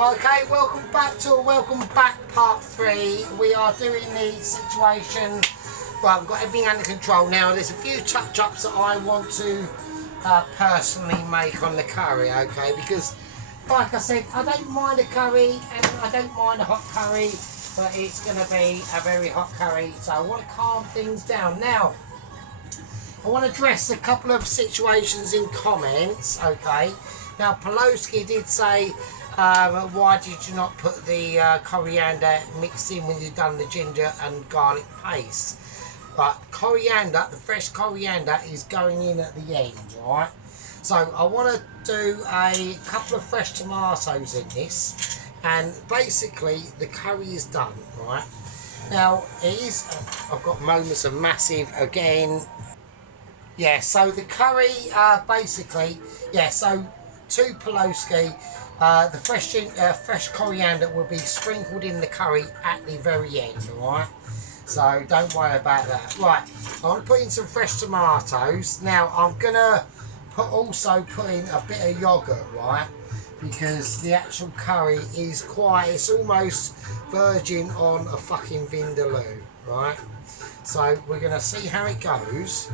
Well, okay, welcome back part 3. We are doing the situation. Well, I've got everything under control now. There's a few touch-ups that I want to personally make on the curry, okay? Because, like I said, I don't mind a curry and I don't mind a hot curry, but it's going to be a very hot curry, so I want to calm things down. Now, I want to address a couple of situations in comments, okay? Now, Poloski did say, why did you not put the coriander mixed in when you've done the ginger and garlic paste? But coriander, the fresh coriander, is going in at the end, right? So I want to do a couple of fresh tomatoes in this, and basically the curry is done, right? Now, it is, I've got moments of massive again. Yeah, so the curry, basically, yeah, so to Poloski, the fresh coriander will be sprinkled in the curry at the very end, alright? So don't worry about that. Right, I want to put in some fresh tomatoes. Now, I'm going to also put in a bit of yoghurt, right? Because the actual curry is it's almost verging on a fucking vindaloo, right? So we're going to see how it goes.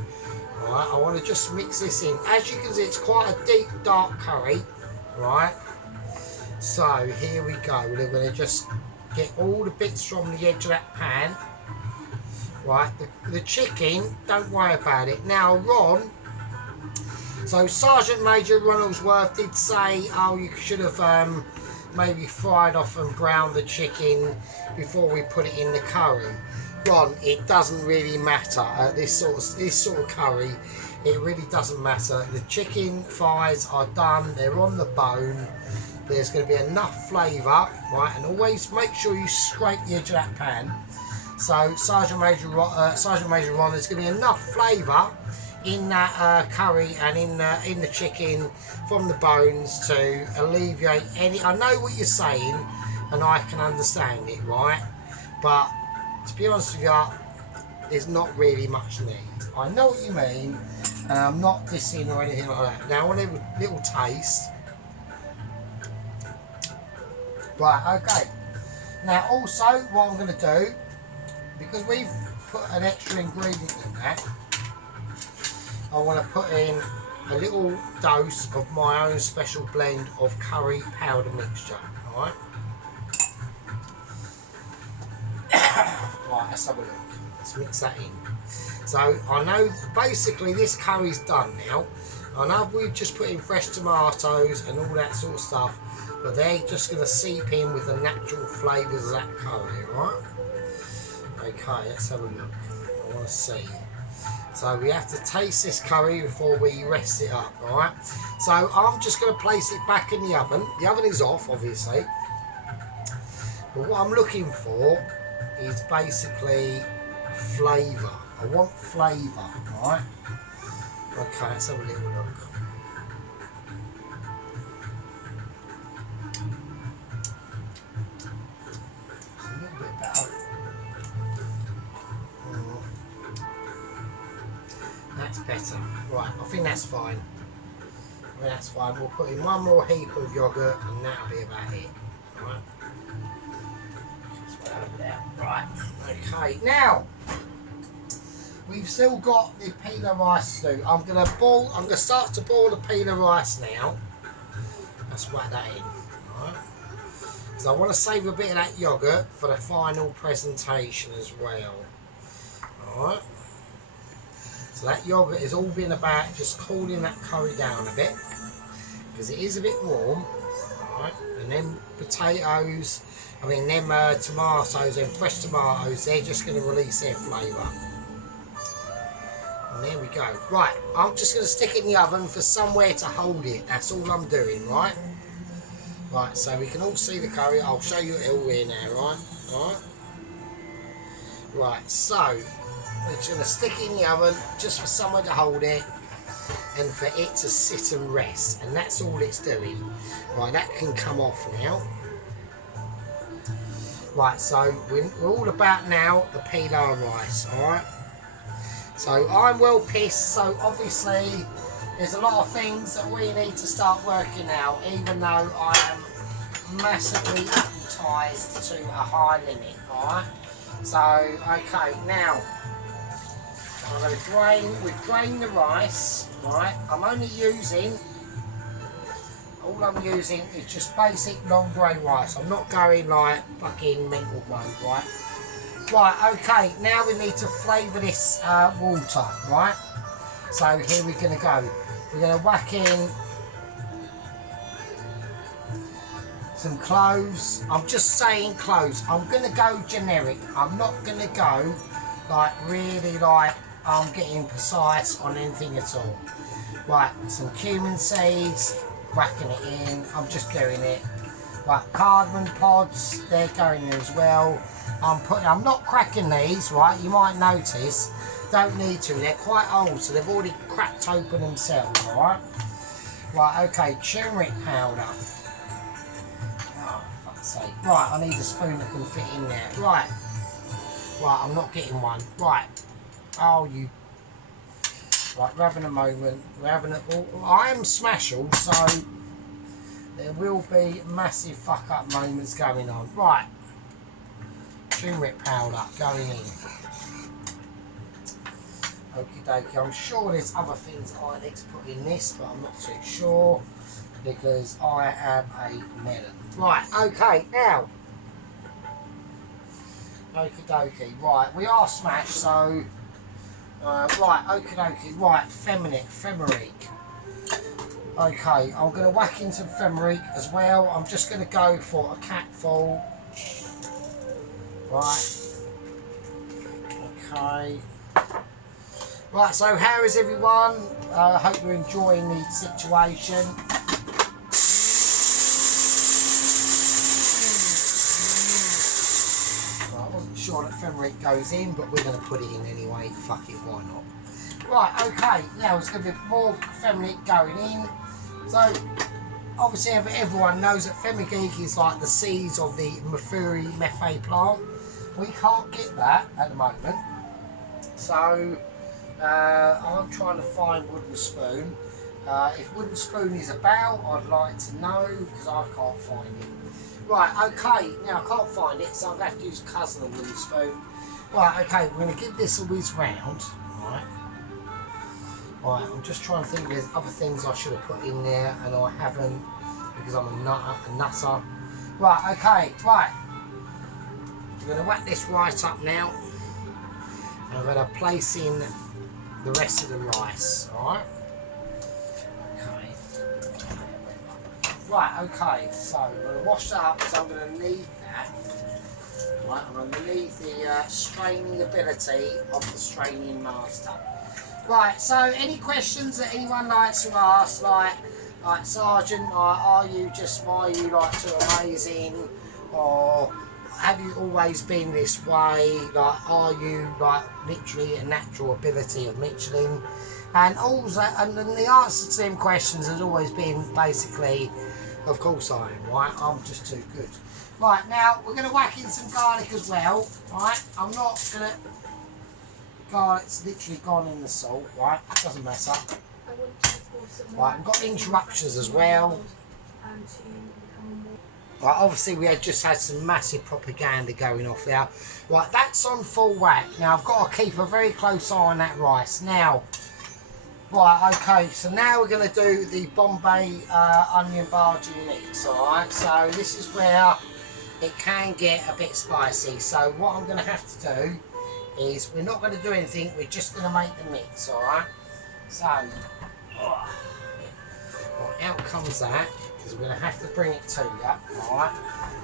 Right, I want to just mix this in. As you can see, it's quite a deep, dark curry, right? So here we go. We're going to just get all the bits from the edge of that pan. Right, the chicken, don't worry about it. Now, Ron, so Sergeant Major Ronaldsworth did say, oh, you should have maybe fried off and browned the chicken before we put it in the curry. Ron, it doesn't really matter. This sort of curry, it really doesn't matter. The chicken thighs are done. They're on the bone. There's going to be enough flavour, right? And always make sure you scrape the edge of that pan. So Sergeant Major Ron, there's going to be enough flavour in that curry and in the chicken from the bones to alleviate any. I know what you're saying, and I can understand it, right? But to be honest with you, there's not really much need. I know what you mean, and I'm not dissing or anything like that. Now I want a little taste. Right, okay. Now also, what I'm going to do, because we've put an extra ingredient in that, I want to put in a little dose of my own special blend of curry powder mixture, alright? Right, let's have a look. Let's mix that in. So I know basically this curry's done now. I know we've just put in fresh tomatoes and all that sort of stuff, but they're just going to seep in with the natural flavours of that curry, right? Okay, let's have a look. I want to see. So we have to taste this curry before we rest it up, alright? So I'm just going to place it back in the oven. The oven is off, obviously. But what I'm looking for is basically flavour. I want flavour, right? Okay, let's have a little look. It's a little bit better. That's better. Right, I think that's fine. I mean, that's fine. We'll put in one more heap of yoghurt and that'll be about it. Alright. Right, okay, now we've still got the pita rice to do. I'm gonna start to boil the pita rice now. Let's whack that in, alright? Because I want to save a bit of that yoghurt for the final presentation as well. Alright. So that yoghurt has all been about just cooling that curry down a bit, because it is a bit warm, alright? And then tomatoes and fresh tomatoes, they're just going to release their flavour. And there we go. Right, I'm just going to stick it in the oven for somewhere to hold it. That's all I'm doing, right? Right, so we can all see the curry. I'll show you it all here now, right? Alright. Right, so we're just going to stick it in the oven just for somewhere to hold it and for it to sit and rest. And that's all it's doing. Right, that can come off now. Right, so we're all about now the pita rice, alright? So I'm well pissed, so obviously there's a lot of things that we need to start working out, even though I am massively advertised to a high limit, alright? So, okay, now I'm going to we've drained the rice, right? I'm only using, all I'm using is just basic long grain rice. I'm not going like fucking mental mode, right? Right, okay, now we need to flavour this water, right? So here we're going to go. We're going to whack in some cloves. I'm just saying cloves. I'm going to go generic. I'm not going to go like really like I'm getting precise on anything at all. Right, some cumin seeds, whacking it in. I'm just doing it. Right, cardamom pods, they're going in as well. I'm not cracking these, right? You might notice. Don't need to. They're quite old, so they've already cracked open themselves. All right. Right. Okay. Turmeric powder. Oh, fuck's sake. Right. I need a spoon that can fit in there. Right. Right. I'm not getting one. Right. Oh, you. Right. We're having a moment. We're having a. I am Smashall, so there will be massive fuck up moments going on. Right. Turmeric powder going in. Okie dokie. I'm sure there's other things I need to put in this, but I'm not too sure because I am a melon. Right, okay, now. Okie dokie. Right, we are smashed, so. Right, okie dokie. Right, Femeric. Okay, I'm going to whack in some Femeric as well. I'm just going to go for a capful. Right. Okay. Right, so how is everyone? I hope you're enjoying the situation. Well, I wasn't sure that Femeric goes in, but we're going to put it in anyway. Fuck it, why not? Right, okay, now there's going to be more Femeric going in. So, obviously everyone knows that Femeric is like the seeds of the Makeaway plant. We can't get that at the moment. So, I'm trying to find wooden spoon. If wooden spoon is about, I'd like to know because I can't find it. Right, okay, now I can't find it, so I'm going to have to use cousin a wooden spoon. Right, okay, we're going to give this a whiz round. Right. Right, I'm just trying to think if there's other things I should have put in there and I haven't because I'm a nutter. Right, okay, right. We're going to whack this right up now. I'm going to place in the rest of the rice, alright? Okay. Right, okay, so I'm going to wash that up because I'm going to need that. Right, I'm going to need the straining ability of the straining master. Right, so any questions that anyone likes to ask, like Sergeant, are you just, why are you like too amazing? Or have you always been this way? Like, are you like literally a natural ability of Michelin? And all that, and then the answer to them questions has always been basically, of course I am, right? I'm just too good. Right, now we're going to whack in some garlic as well, right? I'm not going to, garlic's literally gone in the salt, right? Doesn't matter. Right, I've got interruptions as well. Right, obviously we had just had some massive propaganda going off there. Right, that's on full whack. Now I've got to keep a very close eye on that rice. Now, right, okay, so now we're going to do the Bombay onion bhaji mix, alright? So this is where it can get a bit spicy. So what I'm going to have to do is, we're not going to do anything, we're just going to make the mix, alright? So, right, out comes that. We're going to have to bring it to you, alright?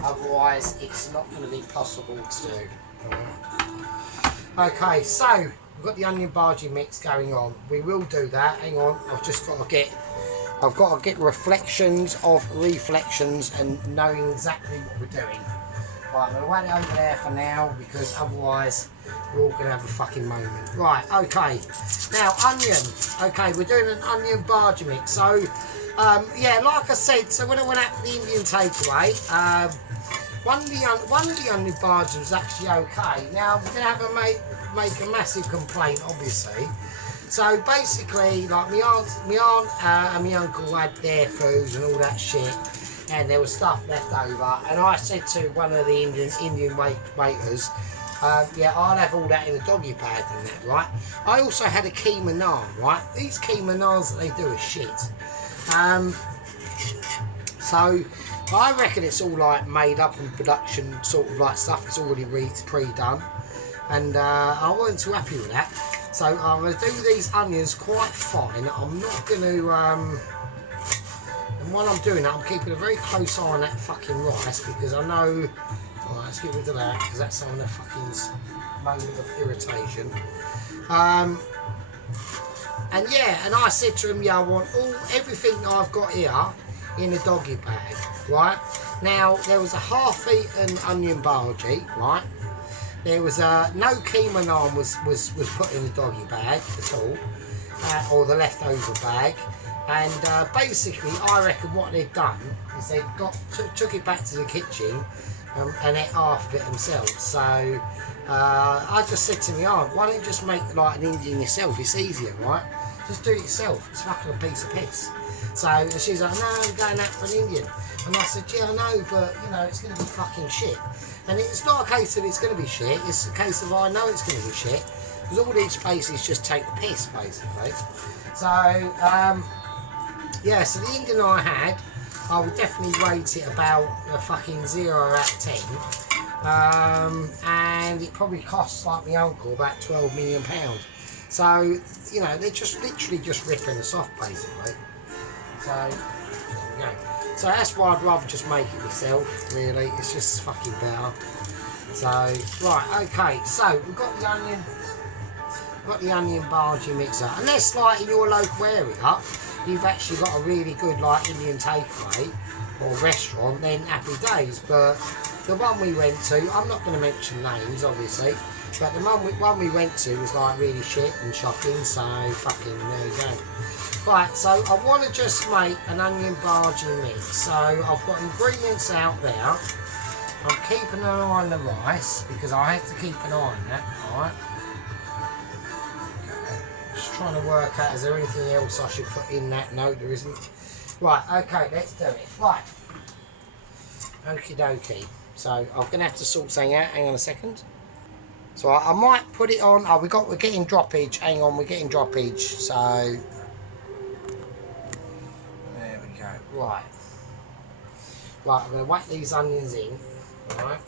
Otherwise, it's not going to be possible to do. Right. Okay, so we've got the onion bhaji mix going on. We will do that. Hang on, I've got to get reflections of reflections and knowing exactly what we're doing. Right, I'm going to wait it over there for now because otherwise we're all going to have a fucking moment. Right, okay. Now, onion. Okay, we're doing an onion bhaji mix. So, yeah, like I said, so when I went out for the Indian takeaway, one of the onion bhaji was actually okay. Now, we're going to have to make a massive complaint, obviously. So, basically, like, my aunt and my uncle had their food and all that shit. and there was stuff left over, and I said to one of the Indian waiters, yeah, I'll have all that in a doggy bag and that, right? I also had a keema naan, right? These keema naans that they do are shit. So I reckon it's all like made up and production sort of like stuff. It's already pre-done, and I wasn't too happy with that. So I'm going to do these onions quite fine. I'm not going to, and while I'm doing that, I'm keeping a very close eye on that fucking rice, because I know, alright, let's get rid of that, because that's on the fucking moment of irritation. And yeah, and I said to him, yeah, I want everything I've got here in a doggy bag, right? Now, there was a half-eaten onion bhaji, right? There was no keema naan was put in the doggy bag at all, or the leftover bag. And basically, I reckon what they've done is they took it back to the kitchen and ate half of it themselves. So I just said to my aunt, why don't you just make like an Indian yourself? It's easier, right? Just do it yourself. It's fucking a piece of piss. So she's like, no, I'm going out for an Indian. And I said, yeah, I know, but you know, it's going to be fucking shit. And it's not a case of it's going to be shit, it's a case of I know it's going to be shit, because all these places just take the piss, basically. So, yeah, so the Indian I had, I would definitely rate it about a fucking 0 out of 10. And it probably costs, like my uncle, about £12 million. So, you know, they're just literally just ripping us off, basically. So, there we go. So that's why I'd rather just make it myself, really. It's just fucking better. So, right, okay. So, we've got the onion bhaji mixer. Unless, like, in your local area, you've actually got a really good, like, Indian takeaway or restaurant, then happy days. But the one we went to, I'm not going to mention names, obviously, but the one we went to was, like, really shit and shocking. So, fucking, there you go. Right, so I want to just make an onion bhaji mix. So I've got ingredients out there. I'm keeping an eye on the rice, because I have to keep an eye on that, alright? Okay. Just trying to work out, is there anything else I should put in that? No, there isn't. Right, okay, let's do it. Right. Okie dokie. So I'm going to have to sort something out. Hang on a second. So I might put it on. Oh, we're getting droppage. Hang on, we're getting droppage. So... Right, I'm going to whack these onions in, alright,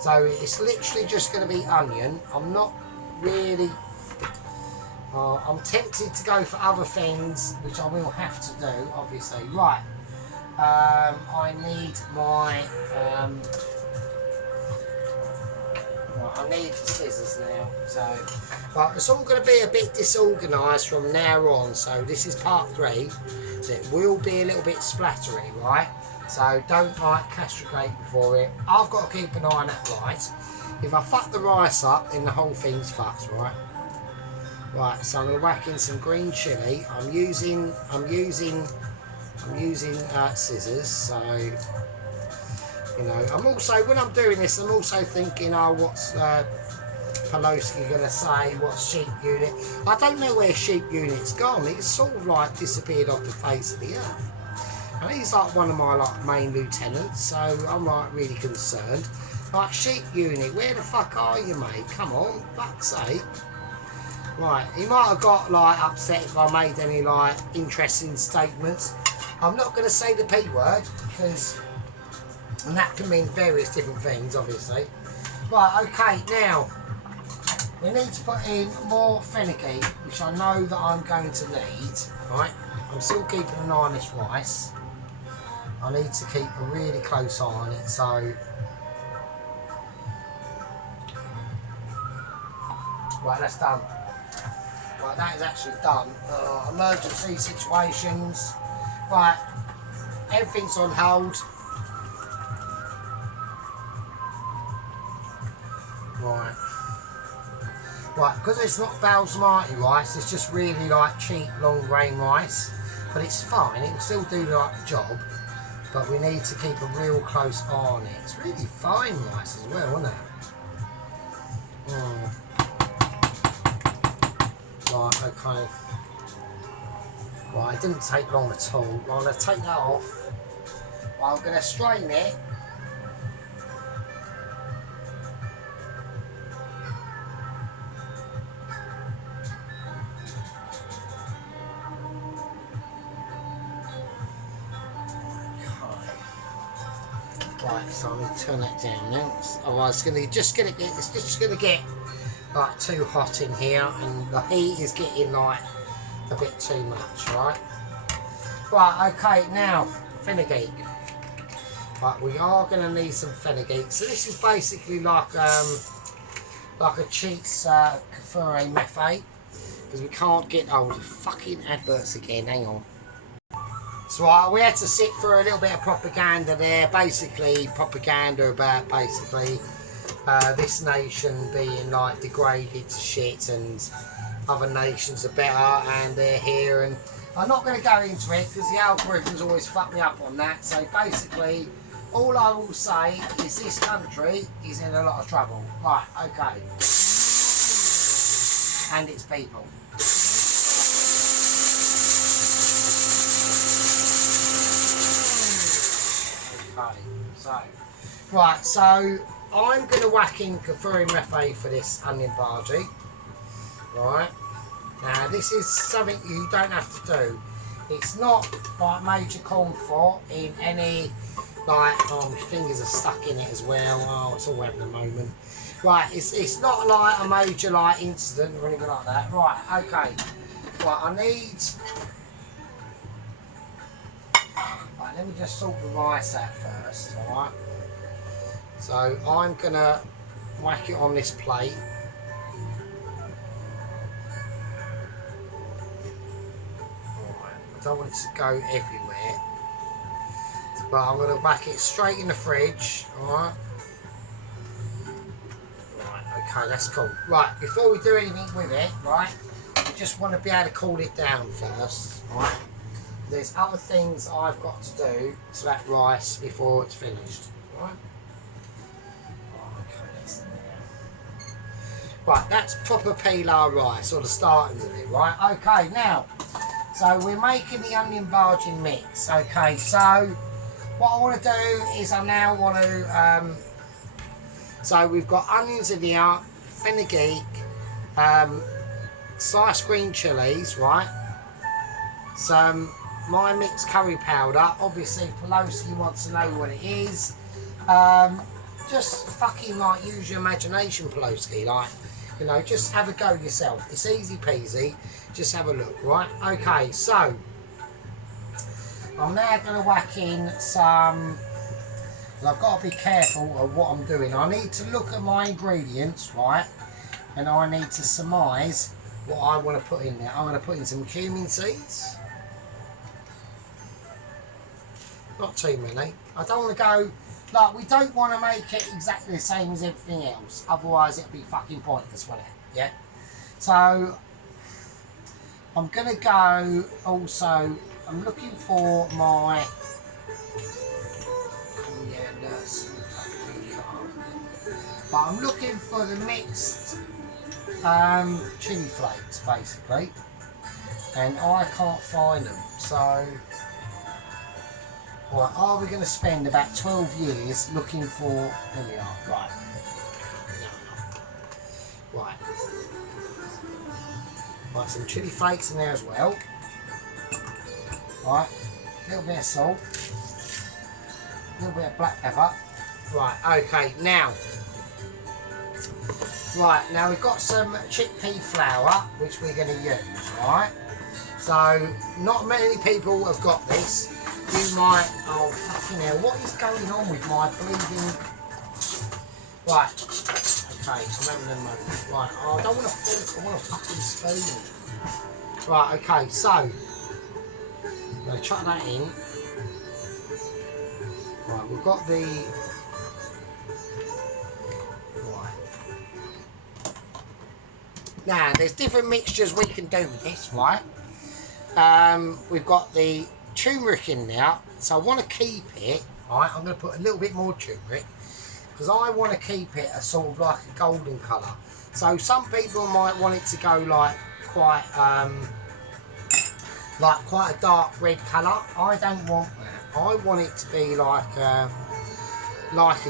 so it's literally just going to be onion. I'm not really, I'm tempted to go for other things, which I will have to do, obviously. Right, I need my, I need scissors now, so, right, it's all going to be a bit disorganised from now on, so this is part 3. So it will be a little bit splattery, right? So don't like castrate before it. I've got to keep an eye on that rice. If I fuck the rice up, then the whole thing's fucked, right? Right, so I'm going to whack in some green chilli. I'm using scissors. So you know, I'm also, when I'm doing this, I'm also thinking, oh, what's Pelosi going to say, what's sheep unit? I don't know where sheep unit's gone. It's sort of like disappeared off the face of the earth. And he's like one of my like main lieutenants, so I'm like really concerned. Like, sheep unit, where the fuck are you, mate? Come on, fuck's sake. Right, he might have got like upset if I made any like interesting statements. I'm not going to say the P word, because, and that can mean various different things, obviously. Right, okay, now we need to put in more finicky, which I know that I'm going to need, right? I'm still keeping an eye on this rice. I need to keep a really close eye on it, so... Right, that's done. Right, that is actually done. Emergency situations. Right, everything's on hold. Right. Right, because it's not basmati rice, it's just really like cheap long grain rice, but it's fine, it will still do like the job, but we need to keep a real close eye on it. It's really fine rice as well, isn't it? Right, okay. Right, it didn't take long at all. Right, I'm going to take that off. I'm going to strain it. Right, so I'm going to turn that down now. Otherwise, it's just going to get like too hot in here, and the heat is getting like a bit too much, right? Right, okay, now fenugreek. Right, we are going to need some fenugreek. So this is basically like a cheats kafuri mefe, because we can't get the fucking adverts again. Hang on. So we had to sit for a little bit of propaganda there, basically propaganda about basically this nation being like degraded to shit and other nations are better and they're here, and I'm not going to go into it because the algorithms always fuck me up on that. So basically all I will say is this country is in a lot of trouble. Right, okay. And its people. So I'm going to whack in kafuri mefe for this onion bhaji. Right, now this is something you don't have to do. It's not like major comfort in any like, oh my fingers are stuck in it as well, oh it's all having a moment. Right, it's not like a major like incident or anything like that. Right, okay. Right, I need, right, let me just sort the rice out first, alright. So I'm gonna whack it on this plate. I don't want it to go everywhere, but I'm going to whack it straight in the fridge. Alright. Right, okay, that's cool. Right, before we do anything with it, right, we just want to be able to cool it down first. Alright. There's other things I've got to do to that rice before it's finished. Alright. Okay, that's in there. Right, that's proper pilau rice, or the startings of it, right? Okay, now. So we're making the onion bhaji mix. Okay, so what I want to do is I now want to, so we've got onions in here, fenugreek, sliced green chilies, right? Some my mixed curry powder. Obviously Pelosi wants to know what it is. Just fucking like use your imagination, Pelosi, like, you know, just have a go yourself. It's easy peasy. Just have a look, right? Okay, so I'm now going to whack in some, and I've got to be careful of what I'm doing. I need to look at my ingredients, right? And I need to surmise what I want to put in there. I'm going to put in some cumin seeds. Not too many. I don't want to go, like, we don't want to make it exactly the same as everything else. Otherwise it'll be fucking pointless, won't it? Yeah? So I'm going to go also, I'm looking for my but I'm looking for the mixed chili flakes basically, and I can't find them. So right, are we going to spend about 12 years looking for, there we are, right. Right. Right, some chili flakes in there as well. Right, a little bit of salt, a little bit of black pepper. Right, okay, now we've got some chickpea flour which we're going to use, right? So, not many people have got this. You might, oh fucking hell, what is going on with my bleeding? Right, okay, I'm having a moment. Right, oh, I don't want a fork, I want a fucking spoon. Right, okay, so I'm going to chuck that in. Right, we've got the, right. Now, there's different mixtures we can do with this, right? We've got the turmeric in there, so I want to keep it, right? I'm going to put a little bit more turmeric because I want to keep it a sort of like a golden colour. So some people might want it to go like quite a dark red colour. I don't want that. I want it to be like a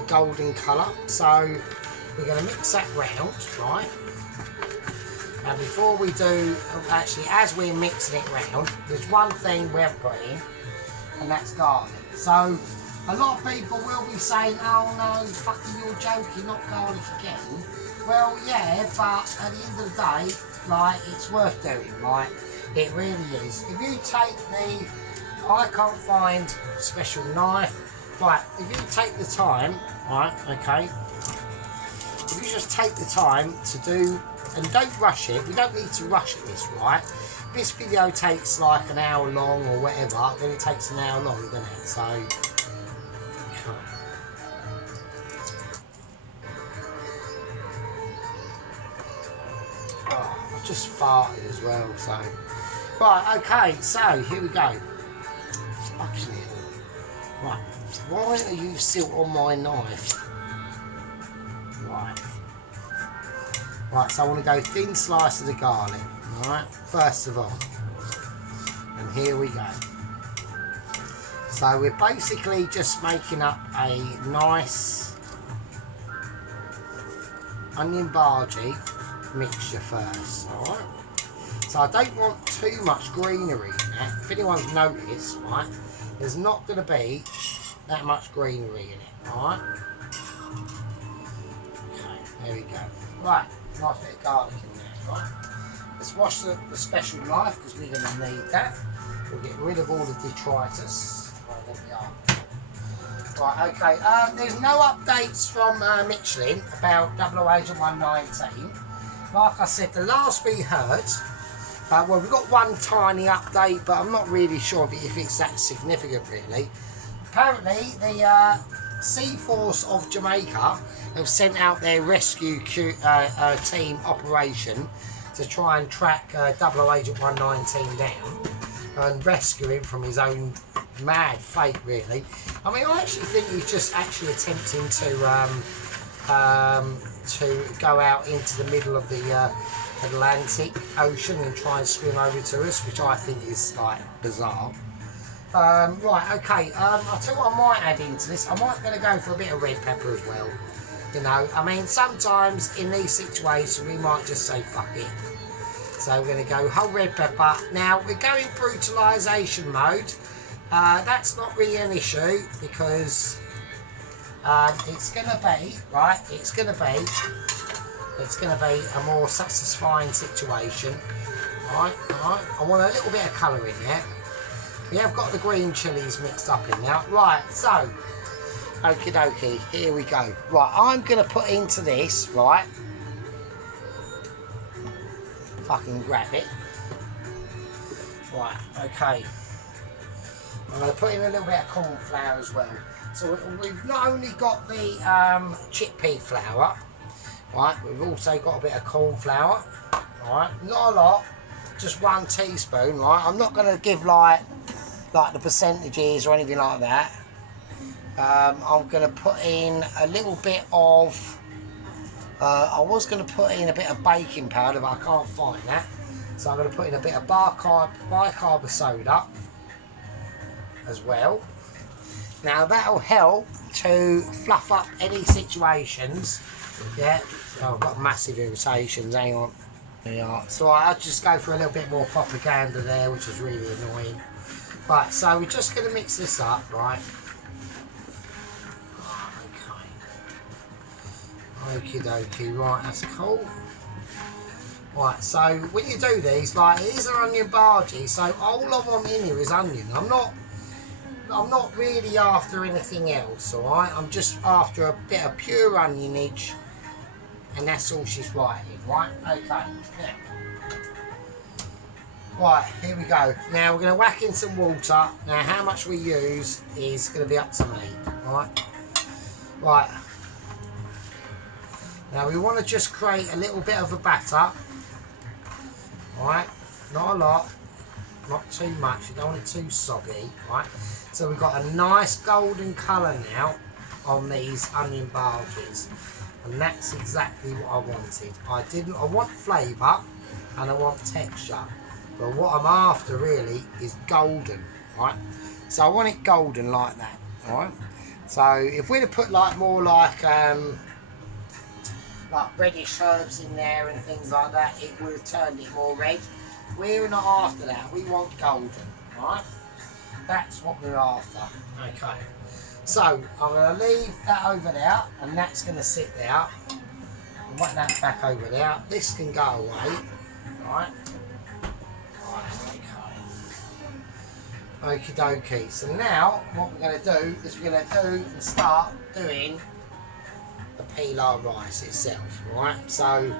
golden colour. So we're going to mix that round, right? Now before we do, actually as we're mixing it round, there's one thing we're putting, and that's garlic. So a lot of people will be saying, oh no, fucking you're joking, not garlic again. Well, yeah, but at the end of the day, like, it's worth doing, like, it really is. If you take I can't find a special knife, right, if you take the time, right, okay, if you just take the time to do, and don't rush it, we don't need to rush this, right? This video takes like an hour long or whatever, then it takes an hour long, doesn't it? So, oh, I just farted as well, so. Right, okay, so here we go. Fucking hell. Right, why are you still on my knife? Right. Right, so I want to go thin slice of the garlic, alright, first of all. And here we go. So we're basically just making up a nice onion bhaji mixture first, alright? So I don't want too much greenery in that. If anyone's noticed, right, there's not going to be that much greenery in it, alright? Okay, there we go. Right, nice bit of garlic in there, right? Let's wash the special knife because we're going to need that. We'll get rid of all the detritus. Right, there we are. Right, okay, there's no updates from Michelin about 00 Agent 119. Like I said, the last we heard, well, we've got one tiny update, but I'm not really sure if it's that significant, really. Apparently, the Sea Force of Jamaica have sent out their rescue team operation to try and track 00 Agent 119 down and rescue him from his own mad fate, really. I mean, I actually think he's just actually attempting to go out into the middle of the Atlantic Ocean and try and swim over to us, which I think is like bizarre. Right, okay, I'll tell you what I might add into this. I might going to go for a bit of red pepper as well. You know, I mean, sometimes in these situations we might just say fuck it. So we're going to go whole red pepper. Now we're going brutalisation mode. That's not really an issue because it's going to be, right, it's going to be a more satisfying situation. Alright, I want a little bit of colour in there. We have got the green chilies mixed up in now. Right, so, okie dokie, here we go. Right, I'm going to put into this, right, fucking grab it. Right, okay. I'm going to put in a little bit of corn flour as well. So we've not only got the chickpea flour, right, we've also got a bit of corn flour, right, not a lot, just 1 teaspoon, right. I'm not going to give like the percentages or anything like that. I'm going to put in a little bit of, I was going to put in a bit of baking powder, but I can't find that. So I'm going to put in a bit of bicarb soda as well. Now that'll help to fluff up any situations. Yeah, oh, I've got massive irritations, hang on. Yeah. So I'll just go for a little bit more propaganda there, which is really annoying. Right, so we're just going to mix this up, right? Okay. Okie dokie, right, that's cool. Right, so when you do these, like, it is an onion bhaji, so all I want in here is onion. I'm not really after anything else, alright? I'm just after a bit of pure onionage, and that's all she's writing, right? Okay, now. Right, here we go. Now we're going to whack in some water. Now how much we use is going to be up to me, alright? Right. Now we want to just create a little bit of a batter, alright? Not a lot, not too much, you don't want it too soggy, right? So we've got a nice golden colour now on these onion bhajis, and that's exactly what I wanted. I want flavour and I want texture, but what I'm after really is golden, right? So I want it golden like that, alright? So if we'd have put like more like reddish herbs in there and things like that, it would have turned it more red. We're not after that, we want golden, alright? That's what we're after. Okay. So I'm going to leave that over there, and that's going to sit there. I'll whack that back over there. This can go away, right? Right, okay. Okie dokie. So now what we're going to do is we're going to do and start doing the pilau rice itself, right? So,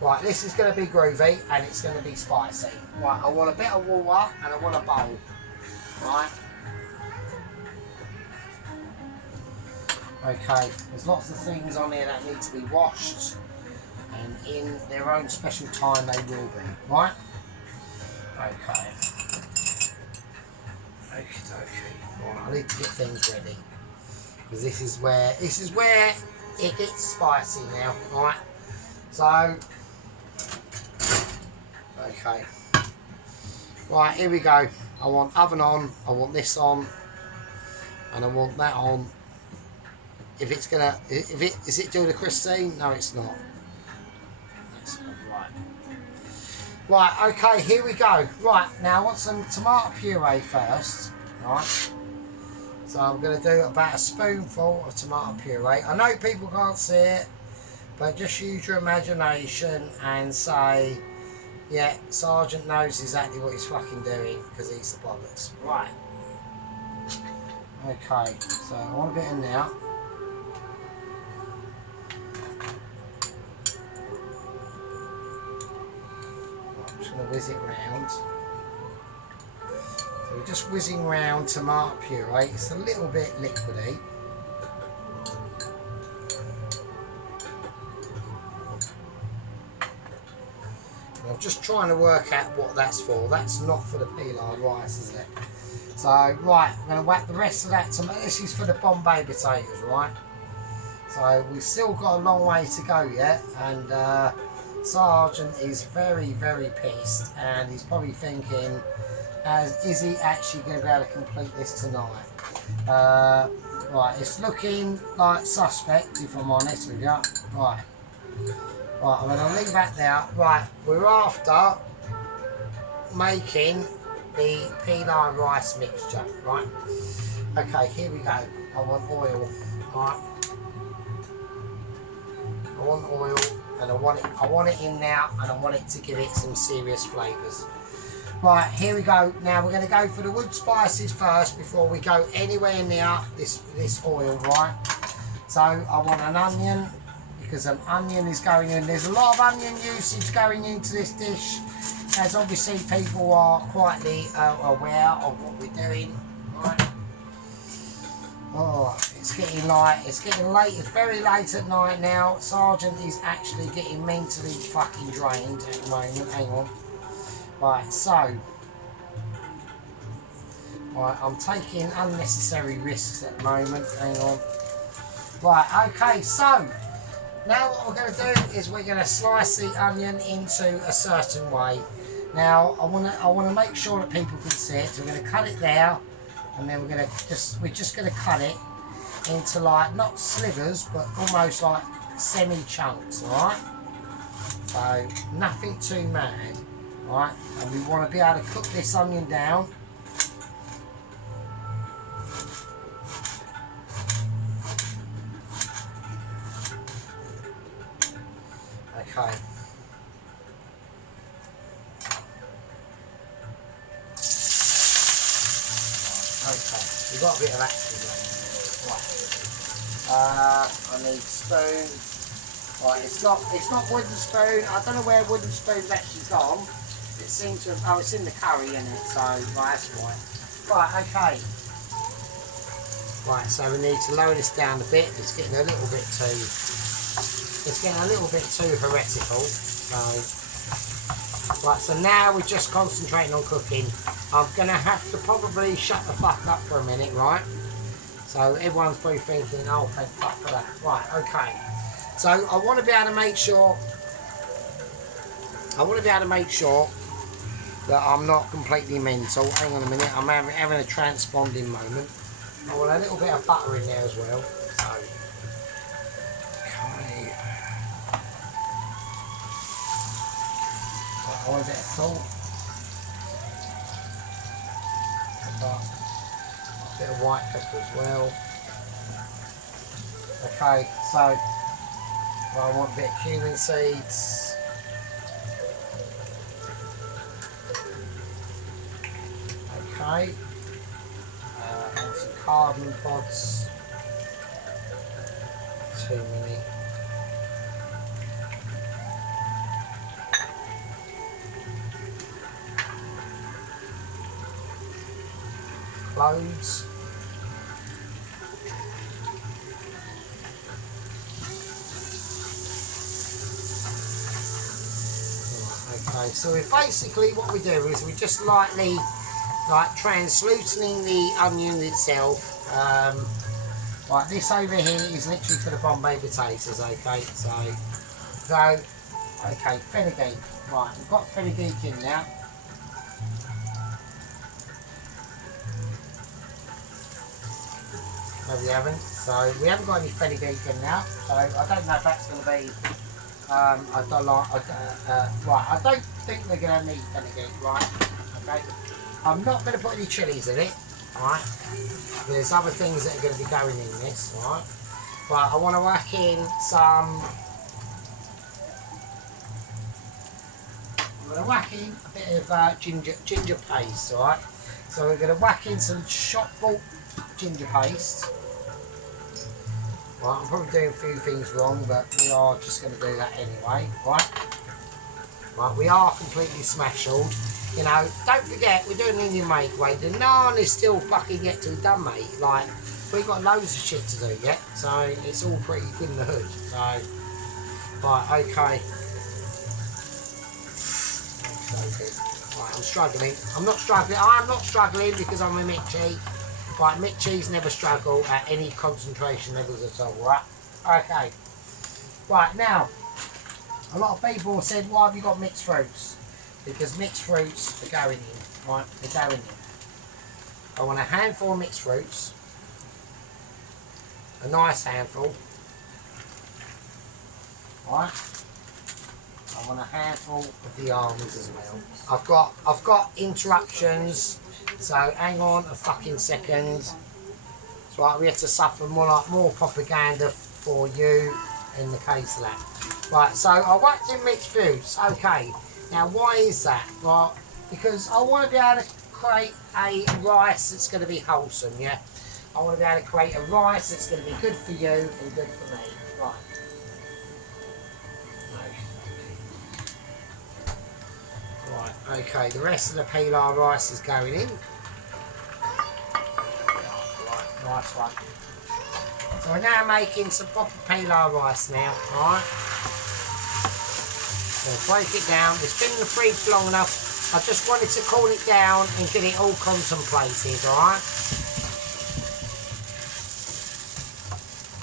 right, this is going to be groovy and it's going to be spicy. Right, I want a bit of water and I want a bowl, right? Okay, there's lots of things on here that need to be washed, and in their own special time they will be, right? Okay. Okie dokie. Right, I need to get things ready, because this is where it gets spicy now, right? So, okay. Right, here we go. I want oven on, I want this on, and I want that on. If it's gonna, is it doing a Christine? No, it's not. That's not right. Right, okay, here we go. Right, now I want some tomato puree first. Right. So I'm gonna do about a spoonful of tomato puree. I know people can't see it, but just use your imagination and say, yeah, Sergeant knows exactly what he's fucking doing because he's the bollocks. Right. Okay, so I want a bit in there. Going to whiz it round. So we're just whizzing round tomato puree. It's a little bit liquidy. I'm just trying to work out what that's for. That's not for the pilau rice, is it? So, right, I'm going to whack the rest of that tomato. This is for the Bombay potatoes, right? So we've still got a long way to go yet, and Sergeant is very, very pissed, and he's probably thinking, is he actually going to be able to complete this tonight? Right, it's looking like suspect, if I'm honest with you. Right, I'm going to leave that there. Right, we're after making the pilau rice mixture, right? Okay, here we go. I want oil, right? I want oil. And I want it in now, and I want it to give it some serious flavours. Right, here we go. Now we're going to go for the wood spices first before we go anywhere near this oil, right? So I want an onion, because an onion is going in. There's a lot of onion usage going into this dish, as obviously people are quietly aware of what we're doing, right? Oh, it's getting light. It's getting late. It's very late at night now. Sergeant is actually getting mentally fucking drained at the moment. Hang on. Right, so. Right, I'm taking unnecessary risks at the moment. Hang on. Right, okay, so. Now what we're going to do is we're going to slice the onion into a certain way. Now, I want to make sure that people can see it. So we're going to cut it there. And then we're just going to cut it into like, not slivers, but almost like semi-chunks, alright? So, nothing too mad, alright? And we want to be able to cook this onion down. Okay. Okay, we've got a bit of action going. Right. I need spoon. Right, it's not wooden spoon. I don't know where wooden spoon's actually gone. It seems to have, oh, it's in the curry, isn't it? So, right, that's why. Right, okay. Right, so we need to lower this down a bit. It's getting a little bit too heretical. So, right, so now we're just concentrating on cooking. I'm going to have to probably shut the fuck up for a minute, right? So everyone's probably thinking, oh, thank fuck for that. Right, okay. So I want to be able to make sure that I'm not completely mental. Hang on a minute, I'm having a transponding moment. I want a little bit of butter in there as well. So, okay. I want a bit of salt. A bit of white pepper as well. Okay, so I want a bit of cumin seeds. Okay. And some cardamom pods. Too many. Cloves. Okay, so basically what we do is we just lightly translutening the onion itself. Like this over here is literally for the Bombay potatoes, okay, okay, fenugreek, right, we've got fenugreek in now. No, we haven't, so we haven't got any fenugreek in now, so I don't know if that's going to be, I don't think we're going to need fenugreek, right, okay. I'm not going to put any chilies in it, right? There's other things that are going to be going in this, right? But I want to whack in some. I'm going to whack in a bit of ginger paste, right? So we're going to whack in some shop bought ginger paste. Right, I'm probably doing a few things wrong, but we are just going to do that anyway, right? Right, we are completely smashed-alled. You know, don't forget, we're doing Indian Makeaway. The naan is still fucking yet to be done, mate. Like, we've got loads of shit to do yet, so it's all pretty good in the hood. So, right, okay. Right, I'm struggling. I'm not struggling because I'm a Mitchie. Right, Mitchies never struggle at any concentration levels at all, right? Okay. Right, now, a lot of people have said, why have you got mixed fruits? Because mixed fruits are going in, right? They're going in. I want a handful of mixed fruits, a nice handful, right? I want a handful of the almonds as well. I've got interruptions, so hang on a fucking second. That's right, we have to suffer more propaganda for you in the case of that. Right, so I whacked in mixed fruits, okay. Now, why is that? Well, because I want to be able to create a rice that's going to be wholesome, yeah? I want to be able to create a rice that's going to be good for you and good for me. Right. Right, okay, the rest of the pilar rice is going in. Right, nice one. So we're now making some proper pilar rice now, alright? So break it down. It's been in the fridge long enough. I just wanted to cool it down and get it all contemplated, alright?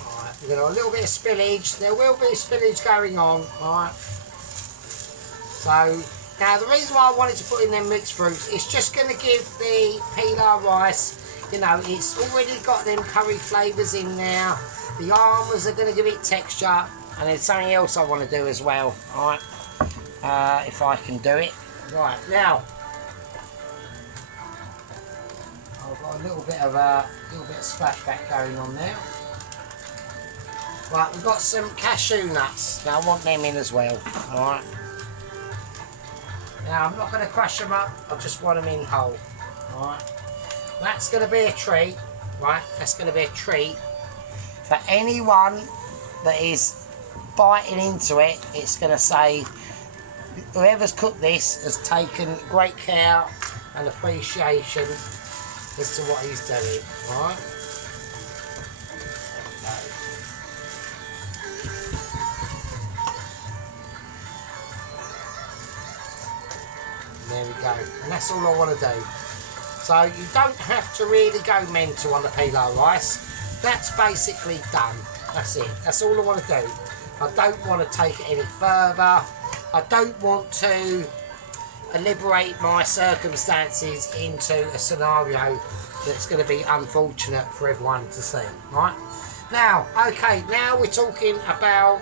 Alright, we've got a little bit of spillage. There will be spillage going on, alright? So, now the reason why I wanted to put in them mixed fruits, it's just going to give the pilar rice, you know, it's already got them curry flavours in there. The almonds are going to give it texture. And there's something else I want to do as well, alright? If I can do it. Right, now I've got a little bit of splashback going on there. Right, we've got some cashew nuts. Now I want them in as well. Alright. Now I'm not going to crush them up, I just want them in whole. Alright. That's going to be a treat. Right, that's going to be a treat for anyone that is biting into it. It's going to say whoever's cooked this has taken great care and appreciation as to what he's doing, right? And there we go, and that's all I want to do. So you don't have to really go mental on the pilau rice. That's basically done. That's it. That's all I want to do. I don't want to take it any further. I don't want to, liberate my circumstances into a scenario that's going to be unfortunate for everyone to see, right? Now, okay, now we're talking about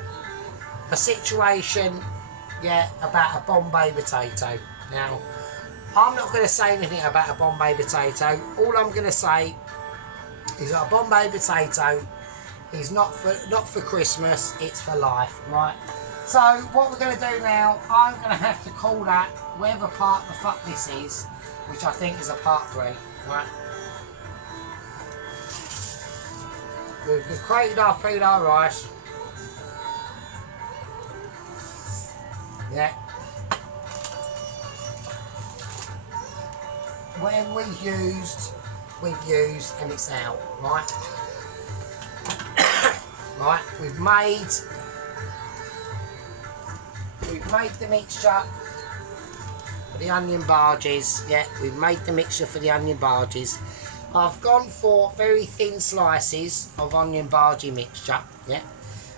a situation, yeah, about a Bombay potato. Now, I'm not going to say anything about a Bombay potato. All I'm going to say is that a Bombay potato is not for Christmas, it's for life, right? So what we're going to do now, I'm going to have to call that, whatever part the fuck this is, which I think is a part 3, right? We've created our peanut rice. Yeah. Whatever we've used and it's out, right? Right, we've made the mixture for the onion barges. Yeah, we've made the mixture for the onion barges. I've gone for very thin slices of onion bargee mixture. Yeah,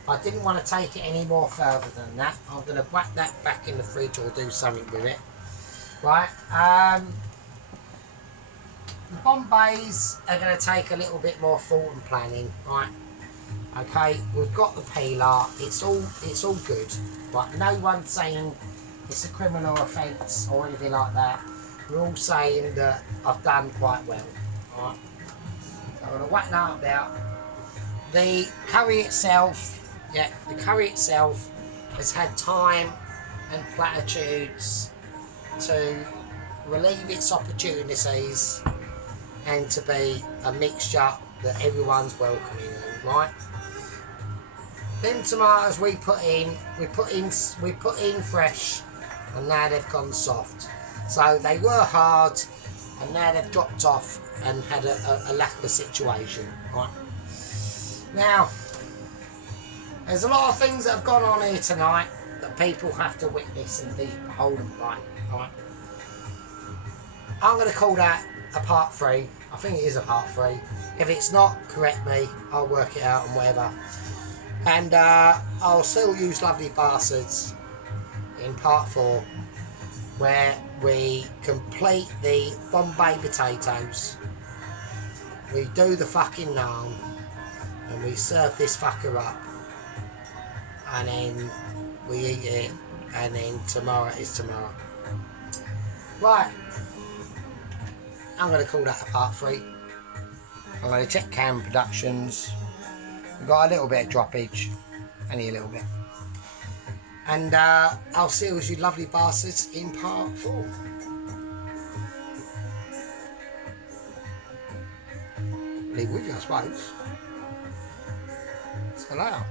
I didn't want to take it any more further than that. I'm going to whack that back in the fridge or do something with it. Right, the Bombays are going to take a little bit more thought and planning. Right, okay, we've got the peeler. It's all good. But no one's saying it's a criminal offence or anything like that. We're all saying that I've done quite well. Right. So I'm going to whack that up now. The curry itself, yeah, the curry itself has had time and platitudes to relieve its opportunities and to be a mixture that everyone's welcoming in, right? Them tomatoes we put in fresh, and now they've gone soft. So they were hard, and now they've dropped off and had a lack of a situation, right? Now, there's a lot of things that have gone on here tonight that people have to witness and behold and right. I'm going to call that a part 3. I think it is a part 3. If it's not, correct me. I'll work it out and whatever. And I'll still use Lovely Bastards in part 4, where we complete the Bombay potatoes, we do the fucking naan, and we serve this fucker up, and then we eat it, and then tomorrow is tomorrow. Right, I'm going to call that a part 3. I'm going to check Cam Productions. We've got a little bit of droppage, only a little bit. And I'll see you Lovely Bastards in part 4. Leave with you, I suppose. So now.